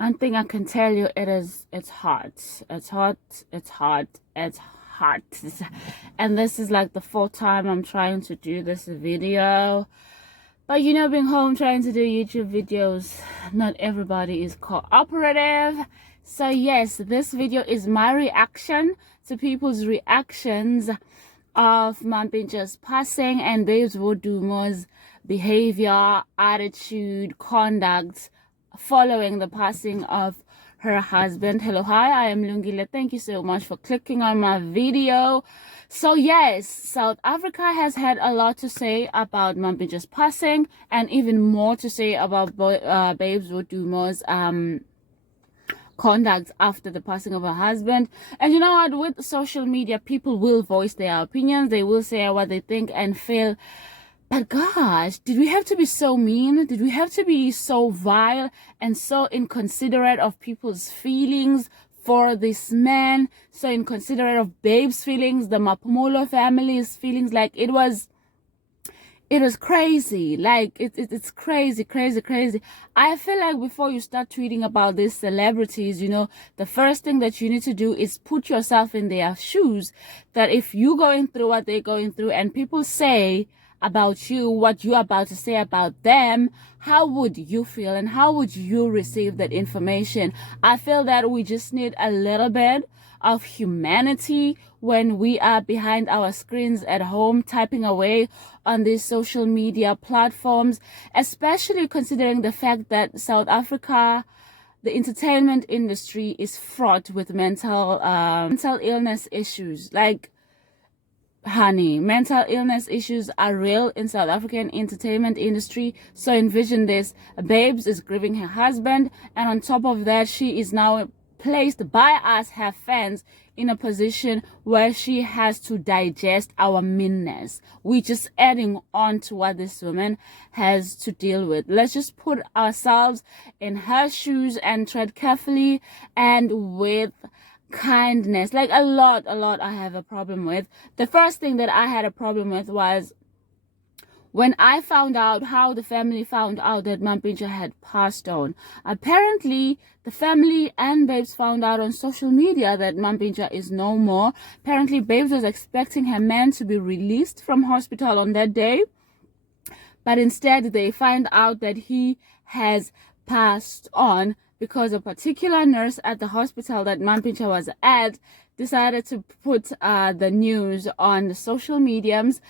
One thing I can tell you, it's hot. It's hot, it's hot, it's hot. And this is like the fourth time I'm trying to do this video. But you know, being home trying to do YouTube videos, not everybody is cooperative. So yes, this video is my reaction to people's reactions of Mampintsha's passing and Babes Wodumo's behavior, attitude, conduct following the passing of her husband. Hello, hi, I am Lungile. Thank you so much for clicking on my video. So yes, South Africa has had a lot to say about Mampintsha's passing, and even more to say about Babes Wodumo's conduct after the passing of her husband. And you know what, with social media, people will voice their opinions, they will say what they think and feel. But gosh, did we have to be so mean? Did we have to be so vile and so inconsiderate of people's feelings for this man, so inconsiderate of Babe's feelings, the Mampintsha family's feelings? Like, it was crazy. Like, it's crazy. I feel like before you start tweeting about these celebrities, you know, the first thing that you need to do is put yourself in their shoes, that if you're going through what they're going through and people say about you what you're about to say about them, how would you feel and how would you receive that information? I feel that we just need a little bit of humanity when we are behind our screens at home typing away on these social media platforms, especially considering the fact that South Africa, the entertainment industry, is fraught with mental illness issues. Like, honey, mental illness issues are real in South African entertainment industry. So envision this: Babes is grieving her husband, and on top of that, she is now placed by us, her fans, in a position where she has to digest our meanness. We're just adding on to what this woman has to deal with. Let's just put ourselves in her shoes and tread carefully and with kindness. Like, a lot I have a problem with. The first thing that I had a problem with was when I found out how the family found out that Mampintsha had passed on. Apparently, the family and Babes found out on social media that Mampintsha is no more. Apparently, Babes was expecting her man to be released from hospital on that day, but instead they find out that he has passed on because a particular nurse at the hospital that Mampintsha was at decided to put the news on the social mediums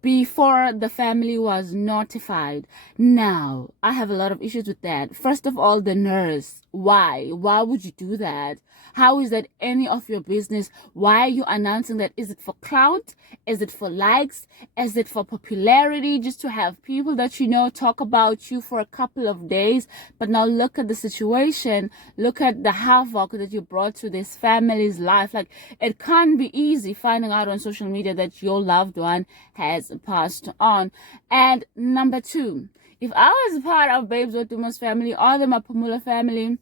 before the family was notified. Now, I have a lot of issues with that. First of all, the nurse. Why would you do that? How is that any of your business? Why are you announcing that? Is it for clout? Is it for likes? Is it for popularity? Just to have people that you know talk about you for a couple of days? But now look at the situation. Look at the havoc that you brought to this family's life. Like, it can't be easy finding out on social media that your loved one has passed on. And number two, if I was part of Babes Wodumo's family or the Mampintsha family,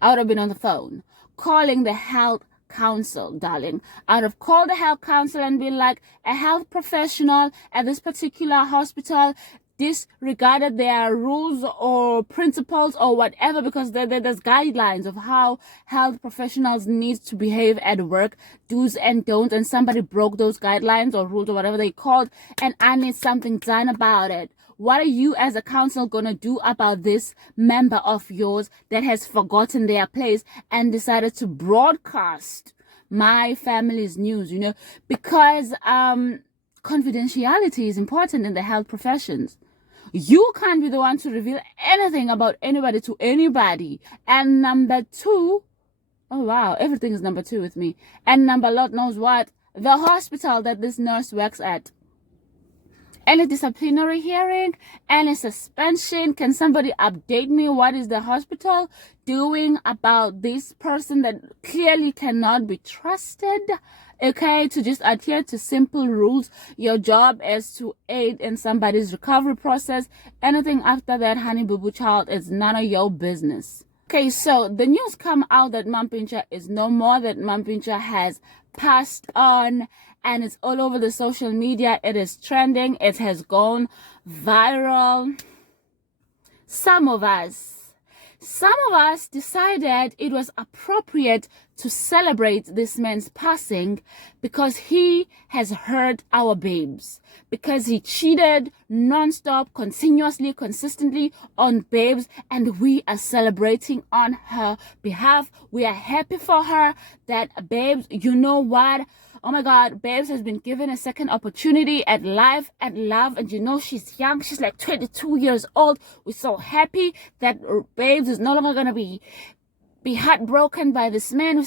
I would have been on the phone calling the health council, darling. I would have called the health council and been like, a health professional at this particular hospital disregarded their rules or principles or whatever, because there's guidelines of how health professionals need to behave at work, do's and don'ts, and somebody broke those guidelines or rules or whatever they called, and I need something done about it. What are you as a council gonna do about this member of yours that has forgotten their place and decided to broadcast my family's news? You know, because confidentiality is important in the health professions. You can't be the one to reveal anything about anybody to anybody. And number two, oh wow, everything is number two with me. And number Lord knows what, the hospital that this nurse works at. Any disciplinary hearing, any suspension? Can somebody update me? What is the hospital doing about this person that clearly cannot be trusted? Okay, to just adhere to simple rules. Your job is to aid in somebody's recovery process. Anything after that, honey boo boo child, is none of your business. Okay, so the news come out that Mampintsha is no more, that Mampintsha has passed on, and it's all over the social media. It is trending. It has gone viral. Some of us some of us decided it was appropriate to celebrate this man's passing because he has hurt our babes, because he cheated non-stop, continuously, consistently on babes, and we are celebrating on her behalf. We are happy for her that babes, you know what? Oh my God, babes has been given a second opportunity at life, at love, and you know she's young. She's like 22 years old. We're so happy that babes is no longer gonna be heartbroken by this man.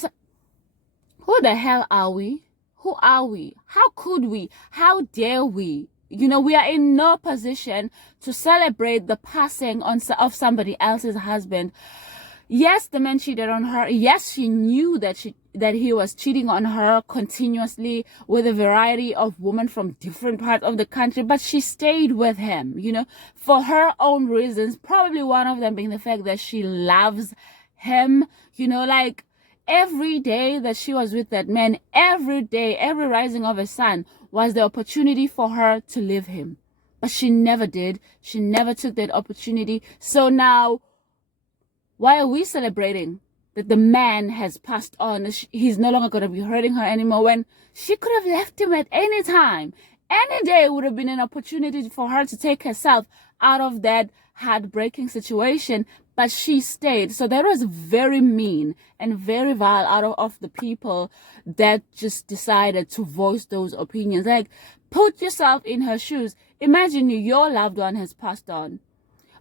Who the hell are we? Who are we? How could we? How dare we? You know, we are in no position to celebrate the passing of somebody else's husband. Yes, the man cheated on her. Yes, she knew that he was cheating on her continuously with a variety of women from different parts of the country, but she stayed with him, you know, for her own reasons. Probably one of them being the fact that she loves him, you know, like every day that she was with that man, every day, every rising of a sun was the opportunity for her to leave him. But she never did. She never took that opportunity. So now, why are we celebrating that the man has passed on? He's no longer going to be hurting her anymore, when she could have left him at any time. Any day would have been an opportunity for her to take herself out of that heartbreaking situation, but she stayed. So that was very mean and very vile out of the people that just decided to voice those opinions. Like, put yourself in her shoes. Imagine your loved one has passed on.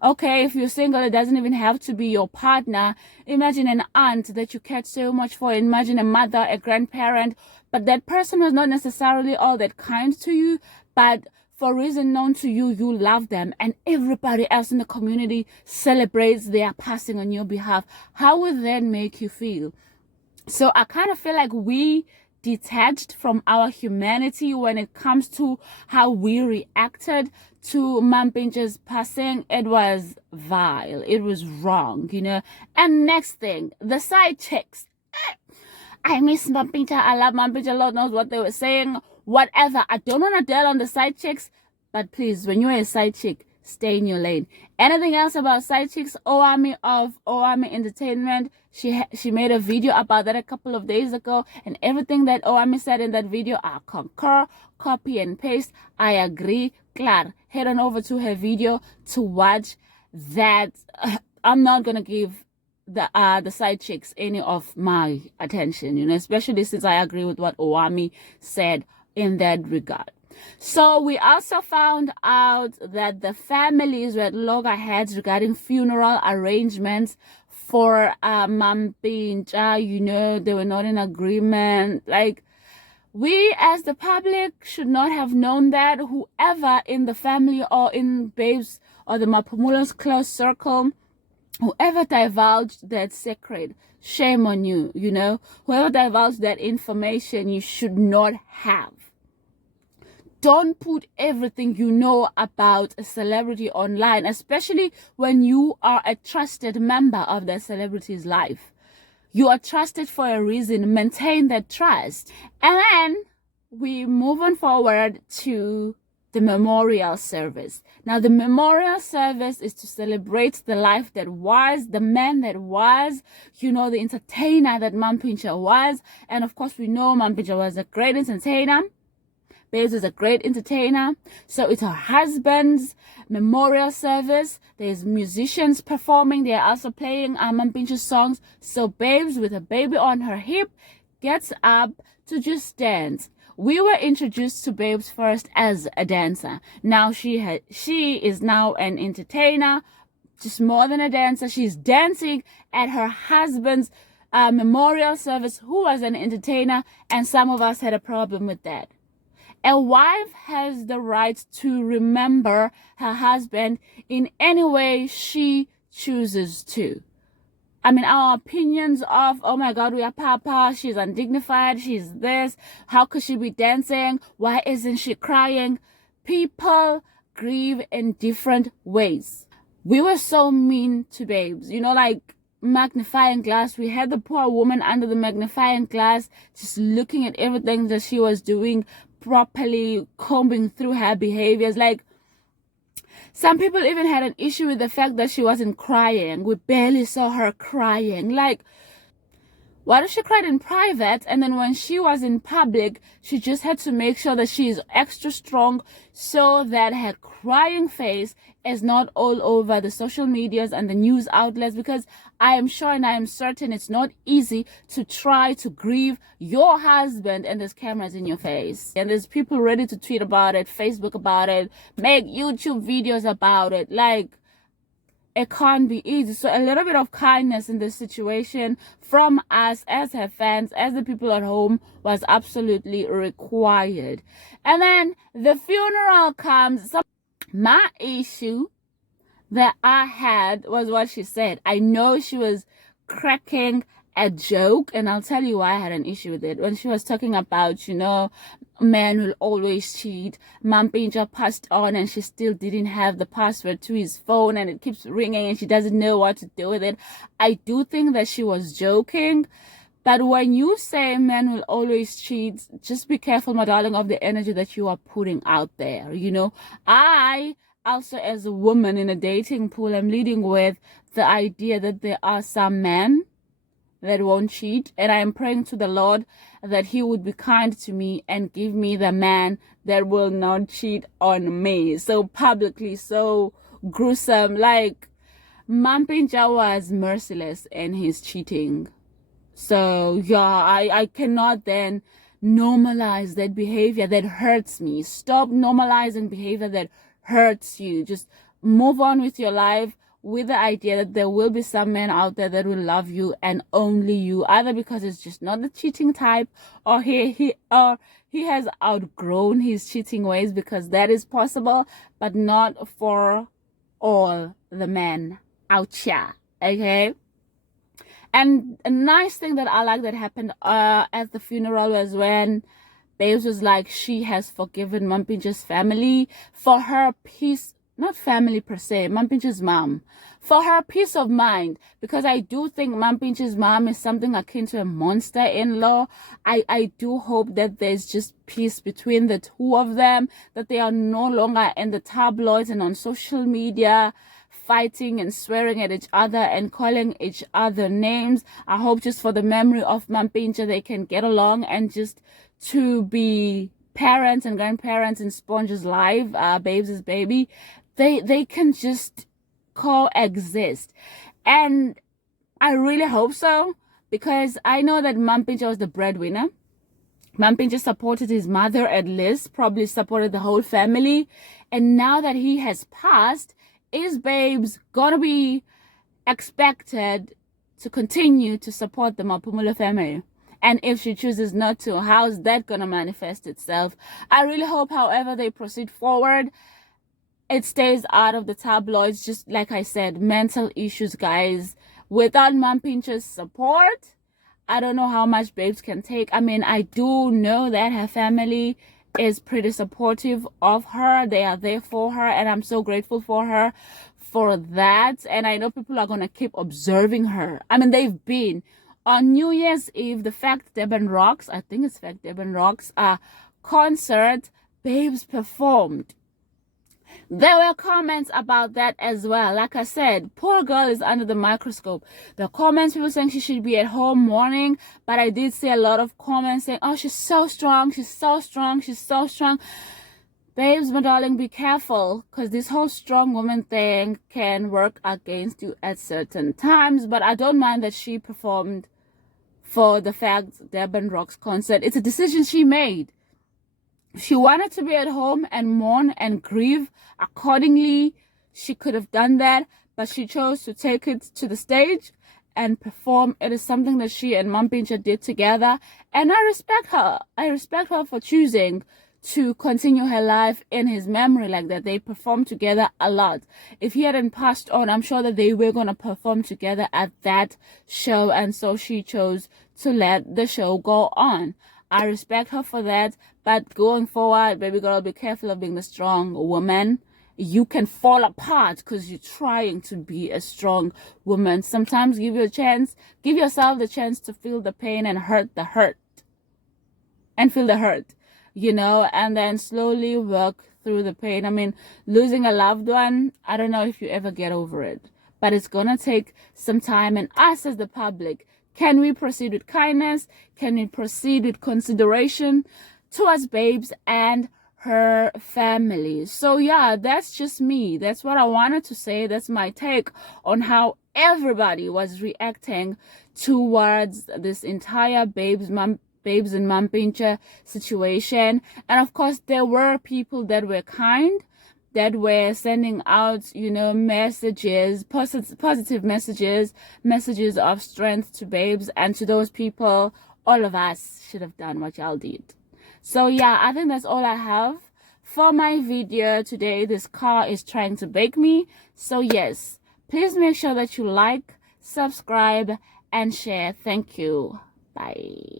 Okay, if you're single, it doesn't even have to be your partner. Imagine an aunt that you cared so much for. Imagine a mother, a grandparent, but that person was not necessarily all that kind to you, but for reason known to you, you love them, and everybody else in the community celebrates their passing on your behalf. How would that make you feel? So I kind of feel like we detached from our humanity when it comes to how we reacted to Mampintsha's passing. It was vile. It was wrong, you know. And next thing, the side chicks. I miss Mampintsha. I love Mampintsha. Lord knows what they were saying. Whatever. I don't want to dwell on the side chicks, but please, when you're a side chick, stay in your lane. Anything else about side chicks? Owami of Owami Entertainment, she made a video about that a couple of days ago, and everything that Owami said in that video, I concur, copy and paste. I agree. Clar, head on over to her video to watch that. I'm not gonna give the side chicks any of my attention, you know, especially since I agree with what Owami said in that regard. So we also found out that the families were at loggerheads regarding funeral arrangements for Mampintsha. You know, they were not in agreement. Like, we as the public should not have known that. Whoever in the family or in babes or the Mapumulo's close circle, whoever divulged that secret, shame on you, you know. Whoever divulged that information, you should not have. Don't put everything you know about a celebrity online, especially when you are a trusted member of that celebrity's life. You are trusted for a reason. Maintain that trust. And then we move on forward to the memorial service. Now, the memorial service is to celebrate the life that was, the man that was, you know, the entertainer that Mampintsha was. And of course, we know Mampintsha was a great entertainer. Babes is a great entertainer. So it's her husband's memorial service. There's musicians performing. They're also playing Mampintsha songs. So Babes, with a baby on her hip, gets up to just dance. We were introduced to Babes first as a dancer. Now she is now an entertainer, just more than a dancer. She's dancing at her husband's memorial service, who was an entertainer, and some of us had a problem with that. A wife has the right to remember her husband in any way she chooses to. I mean, our opinions of, oh my God, we are Papa, she's undignified, she's this, how could she be dancing, why isn't she crying? People grieve in different ways. We were so mean to Babes, you know, like magnifying glass. We had the poor woman under the magnifying glass, just looking at everything that she was doing, properly combing through her behaviors. Like, Some people even had an issue with the fact that she wasn't crying. We barely saw her crying. Like, what if she cried in private, and then when she was in public, she just had to make sure that she is extra strong so that her crying face is not all over the social medias and the news outlets? Because I am sure and I am certain it's not easy to try to grieve your husband and there's cameras in your face. And there's people ready to tweet about it, Facebook about it, make YouTube videos about it. Like, it can't be easy. So a little bit of kindness in this situation from us as her fans, as the people at home, was absolutely required. And then the funeral comes. My issue that I had was what she said. I know she was cracking a joke, and I'll tell you why I had an issue with it. When she was talking about, men will always cheat. Mampintsha passed on and she still didn't have the password to his phone and it keeps ringing and she doesn't know what to do with it. I do think that she was joking. But when you say men will always cheat, just be careful, my darling, of the energy that you are putting out there. I also, as a woman in a dating pool, I'm leading with the idea that there are some men that won't cheat, and I am praying to the Lord that he would be kind to me and give me the man that will not cheat on me so publicly, so gruesome. Like, Mampintsha was merciless in his cheating. So yeah, I cannot then normalize that behavior that hurts me. Stop normalizing behavior that hurts you. Just move on with your life, with the idea that there will be some men out there that will love you and only you, either because it's just not the cheating type, or he has outgrown his cheating ways, because that is possible, but not for all the men out here. Okay. And a nice thing that I like that happened at the funeral was when Babes was like, she has forgiven Mampintsha's family for her peace. Not family per se, Mampintsha's mom, for her peace of mind, because I do think Mampintsha's mom is something akin to a monster-in-law. I do hope that there's just peace between the two of them, that they are no longer in the tabloids and on social media fighting and swearing at each other and calling each other names. I hope just for the memory of Mampintsha, they can get along and just to be parents and grandparents in Sponge's life, Babes' baby. They can just coexist. And I really hope so, because I know that Mampintsha was the breadwinner. Mampintsha supported his mother at least, probably supported the whole family. And now that he has passed, is Babes gonna be expected to continue to support the Mampumulo family? And if she chooses not to, how is that gonna manifest itself? I really hope, however they proceed forward, it stays out of the tabloids. Just like I said, mental issues, guys. Without Mampintsha's support, I don't know how much Babes can take. I mean, I do know that her family is pretty supportive of her. They are there for her, and I'm so grateful for her for that. And I know people are going to keep observing her. I mean, they've been on New Year's Eve, the Fact Durban Rocks, I think it's Fact Durban Rocks, concert, Babes performed. There were comments about that as well. Like I said, poor girl is under the microscope. The comments, people saying she should be at home mourning, but I did see a lot of comments saying, oh, she's so strong, she's so strong, she's so strong. Babes, my darling, be careful, because this whole strong woman thing can work against you at certain times. But I don't mind that she performed for the Fact Durban Rocks concert. It's a decision she made. She wanted to be at home and mourn and grieve accordingly. She could have done that, but she chose to take it to the stage and perform. It is something that she and Mampintsha did together, and I respect her. I respect her for choosing to continue her life in his memory like that. They performed together a lot. If he hadn't passed on, I'm sure that they were going to perform together at that show, and so she chose to let the show go on. I respect her for that, but going forward, baby girl, be careful of being the strong woman. You can fall apart because you're trying to be a strong woman. Sometimes give yourself the chance to feel the pain and feel the hurt, and then slowly work through the pain. I mean, losing a loved one, I don't know if you ever get over it, but it's gonna take some time. And us as the public, can we proceed with kindness? Can we proceed with consideration towards Babes and her family? So yeah, that's just me. That's what I wanted to say. That's my take on how everybody was reacting towards this entire Babes and Mampintsha situation. And of course, there were people that were kind, that were sending out, you know, messages, positive messages of strength to Babes. And to those people, all of us should have done what y'all did. So yeah, I think that's all I have for my video today. This car is trying to bake me. So yes, please make sure that you like, subscribe, and share. Thank you. Bye.